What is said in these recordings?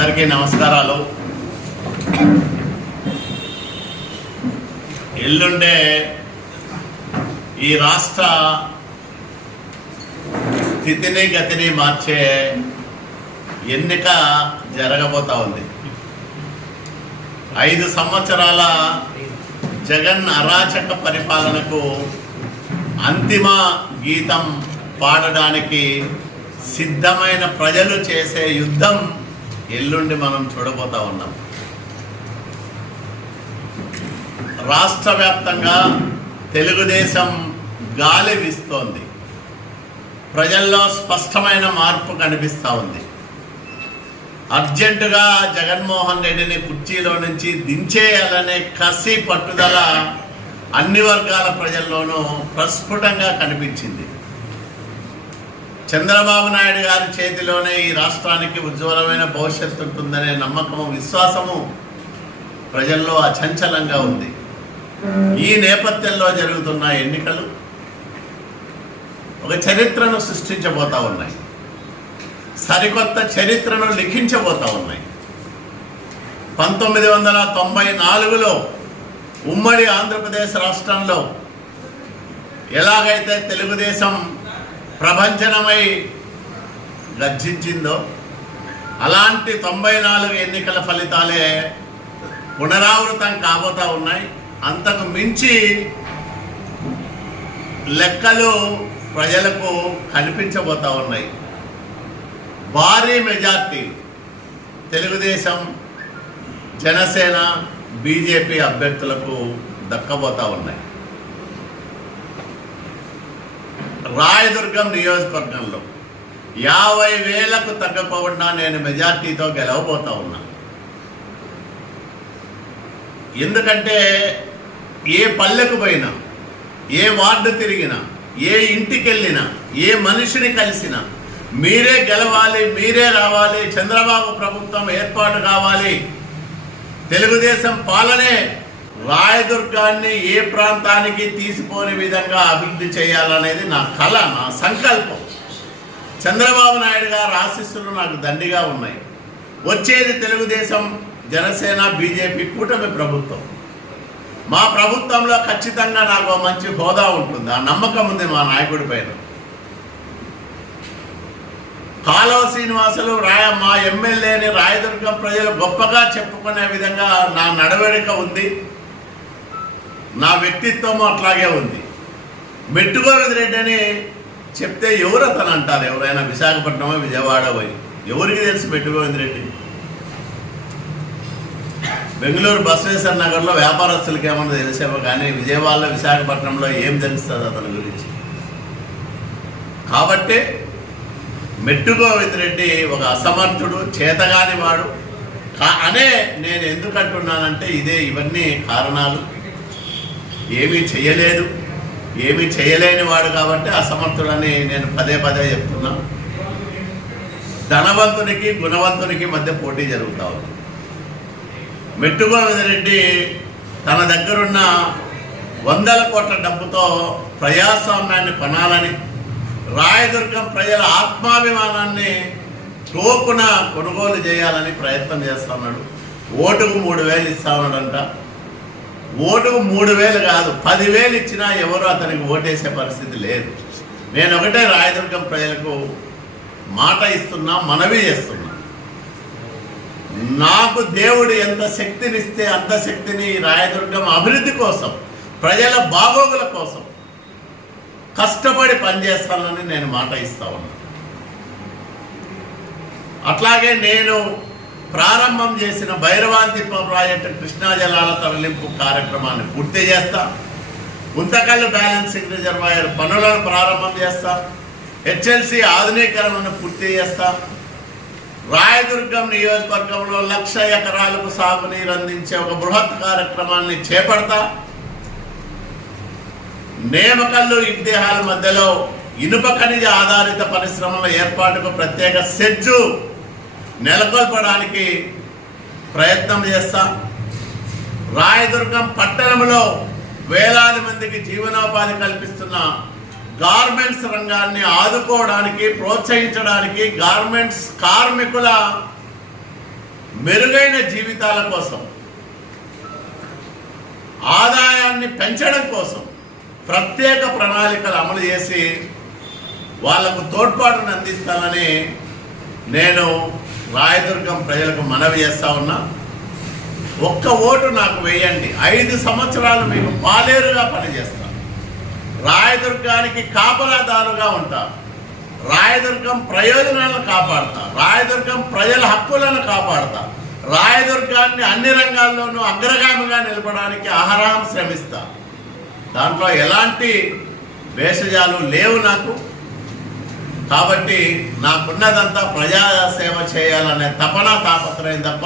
అందరికీ నమస్కారాలు. ఎల్లుండే ఈ రాష్ట్ర స్థితిని గతిని మార్చే ఎన్నిక జరగబోతా ఉంది. ఐదు సంవత్సరాల జగన్ అరాచక పరిపాలనకు అంతిమ గీతం పాడడానికి సిద్ధమైన ప్రజలు చేసే యుద్ధం ఎల్లుండి మనం చూడబోతా ఉన్నాం. రాష్ట్ర వ్యాప్తంగా తెలుగుదేశం గాలి వీస్తోంది. ప్రజల్లో స్పష్టమైన మార్పు కనిపిస్తూ ఉంది. అర్జెంటుగా జగన్మోహన్ రెడ్డిని కుర్చీలో నుంచి దించేయాలనే కసి పట్టుదల అన్ని వర్గాల ప్రజల్లోనూ ప్రస్ఫుటంగా కనిపించింది. చంద్రబాబు నాయుడు గారి చేతిలోనే ఈ రాష్ట్రానికి ఉజ్వలమైన భవిష్యత్తు ఉంటుందనే నమ్మకము విశ్వాసము ప్రజల్లో అచంచలంగా ఉంది. ఈ నేపథ్యంలో జరుగుతున్న ఎన్నికలు ఒక చరిత్రను సృష్టించబోతా ఉన్నాయి. సరికొత్త చరిత్రను లిఖించబోతా ఉన్నాయి. పంతొమ్మిది వందల తొంభై నాలుగులో ఉమ్మడి ఆంధ్రప్రదేశ్ రాష్ట్రంలో ఎలాగైతే తెలుగుదేశం ప్రభంజనమై గర్జించిందో అలాంటి తొంభై నాలుగు ఎన్నికల ఫలితాలే పునరావృతం కాబోతా ఉన్నాయి. అంతకు మించి లెక్కలు ప్రజలకు కనిపించబోతా ఉన్నాయి. భారీ మెజార్టీ తెలుగుదేశం జనసేన బీజేపీ అభ్యర్థులకు దక్కబోతా ఉన్నాయి. రాయదుర్గం నియోజకవర్గంలో యాభై వేలకు తగ్గకుండా నేను మెజార్టీతో గెలవబోతా ఉన్నా. ఎందుకంటే ఏ పల్లెకు పోయినా ఏ వార్డు తిరిగినా ఏ ఇంటికి వెళ్ళినా ఏ మనిషిని కలిసినా మీరే గెలవాలి మీరే రావాలి చంద్రబాబు ప్రభుత్వం ఏర్పాటు కావాలి. తెలుగుదేశం పాలనే రాయదుర్గాన్ని ఏ ప్రాంతానికి తీసిపోని విధంగా అభివృద్ధి చేయాలనేది నా కళ నా సంకల్పం. చంద్రబాబు నాయుడు గారు ఆశీస్సులు నాకు దండిగా ఉన్నాయి. వచ్చేది తెలుగుదేశం జనసేన బీజేపీ కూటమి ప్రభుత్వం. మా ప్రభుత్వంలో ఖచ్చితంగా నాకు మంచి హోదా ఉంటుంది. ఆ నమ్మకం ఉంది మా నాయకుడి పైన. కాలువ శ్రీనివాసులు రాయ మా ఎమ్మెల్యేని రాయదుర్గం ప్రజలు గొప్పగా చెప్పుకునే విధంగా నా నడవడిక ఉంది. నా వ్యక్తిత్వం అట్లాగే ఉంది. మెట్టుగోవింద రెడ్డి అని చెప్తే ఎవరు అతను అంటారు? ఎవరైనా విశాఖపట్నమో విజయవాడ పోయి. ఎవరికి తెలుసు మెట్టుగోవింద రెడ్డి? బెంగళూరు బసవేశ్వర నగర్లో వ్యాపారస్తులకి ఏమన్నా తెలిసేమో కానీ విజయవాడలో విశాఖపట్నంలో ఏం తెలుస్తుంది అతని గురించి? కాబట్టి మెట్టుగోవింద రెడ్డి ఒక అసమర్థుడు చేతగాని వాడు కా- అనే నేను ఎందుకు అంటున్నానంటే ఇదే ఇవన్నీ కారణాలు. ఏమీ చేయలేదు ఏమీ చేయలేని వాడు కాబట్టి అసమర్థుడని నేను పదే పదే చెప్తున్నా. ధనవంతునికి గుణవంతునికి మధ్య పోటీ జరుగుతా ఉంది. మెట్టుగోవింద్ రెడ్డి తన దగ్గరున్న వందల కోట్ల డబ్బుతో ప్రజాస్వామ్యాన్ని కొనాలని రాయదుర్గం ప్రజల ఆత్మాభిమానాన్ని టోకున కొనుగోలు చేయాలని ప్రయత్నం చేస్తున్నాడు ఓటుకు మూడు వేలు ఇస్తా ఉన్నాడంట. ఓటు మూడు వేలు కాదు పదివేలు ఇచ్చినా ఎవరు అతనికి ఓటేసే పరిస్థితి లేదు. నేను ఒకటే రాయదుర్గం ప్రజలకు మాట ఇస్తున్నా మనవి చేస్తున్నా. నాకు దేవుడు ఎంత శక్తినిస్తే అంత శక్తిని రాయదుర్గం అభివృద్ధి కోసం ప్రజల బాగోగుల కోసం కష్టపడి పనిచేస్తానని నేను మాట ఇస్తా ఉన్నా. అట్లాగే నేను ప్రారంభం చేసిన భైరవాంతిప్ప ప్రాజెక్టు కృష్ణా జలాల తరలింపు కార్యక్రమాన్ని పూర్తి చేస్తా. గుంతకల్లు బ్యాలెన్సింగ్ రిజర్వాయర్ పనులను ప్రారంభం చేస్తా. హెచ్ఎల్సి ఆధునీకరణను పూర్తి చేస్తా. రాయదుర్గం నియోజకవర్గంలో లక్ష ఎకరాలకు సాగునీరు అందించే ఒక బృహత్ కార్యక్రమాన్ని చేపడతా. నేమకల్లు ఇంతిహాల మధ్యలో ఇనుప ఖనిజ ఆధారిత పరిశ్రమల ఏర్పాటుకు ప్రత్యేక సెజ్జు నెలకొల్పడానికి ప్రయత్నం చేస్తా. రాయదుర్గం పట్టణంలో వేలాది మందికి జీవనోపాధి కల్పిస్తున్న గార్మెంట్స్ రంగాన్ని ఆదుకోవడానికి ప్రోత్సహించడానికి గార్మెంట్స్ కార్మికుల మెరుగైన జీవితాల కోసం ఆదాయాన్ని పెంచడం కోసం ప్రత్యేక ప్రణాళికలు అమలు చేసి వాళ్ళకు తోడ్పాటును అందిస్తానని నేను రాయదుర్గం ప్రజలకు మనవి చేస్తా ఉన్నా ఒక్క ఓటు నాకు వేయండి. ఐదు సంవత్సరాలు మీకు పాలేరుగా పనిచేస్తాను రాయదుర్గానికి కాపలాదారుగా ఉంటా. రాయదుర్గం ప్రయోజనాలను కాపాడతా. రాయదుర్గం ప్రజల హక్కులను కాపాడతా. రాయదుర్గాన్ని అన్ని రంగాల్లోనూ అగ్రగామిగా నిలపడానికి ఆహారం శ్రమిస్తా. దాంట్లో ఎలాంటి వేషజాలు లేవు నాకు. కాబట్టి నాకున్నదంతా ప్రజా సేవ చేయాలనే తపన తాపత్రయం తప్ప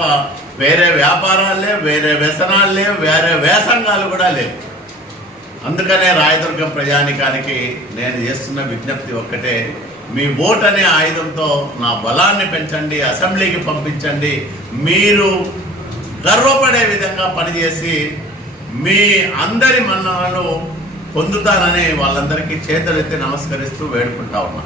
వేరే వ్యాపారాలే వేరే వ్యసనాలే వేరే వేసంగాలు కూడా లేవు. అందుకనే రాయదుర్గం ప్రజానికానికి నేను చేస్తున్న విజ్ఞప్తి ఒక్కటే మీ ఓట్ అనే ఆయుధంతో నా బలాన్ని పెంచండి అసెంబ్లీకి పంపించండి మీరు గర్వపడే విధంగా పనిచేసి మీ అందరి మన్ననలు పొందుతానని వాళ్ళందరికీ చేతులెత్తి నమస్కరిస్తూ వేడుకుంటా ఉన్నా.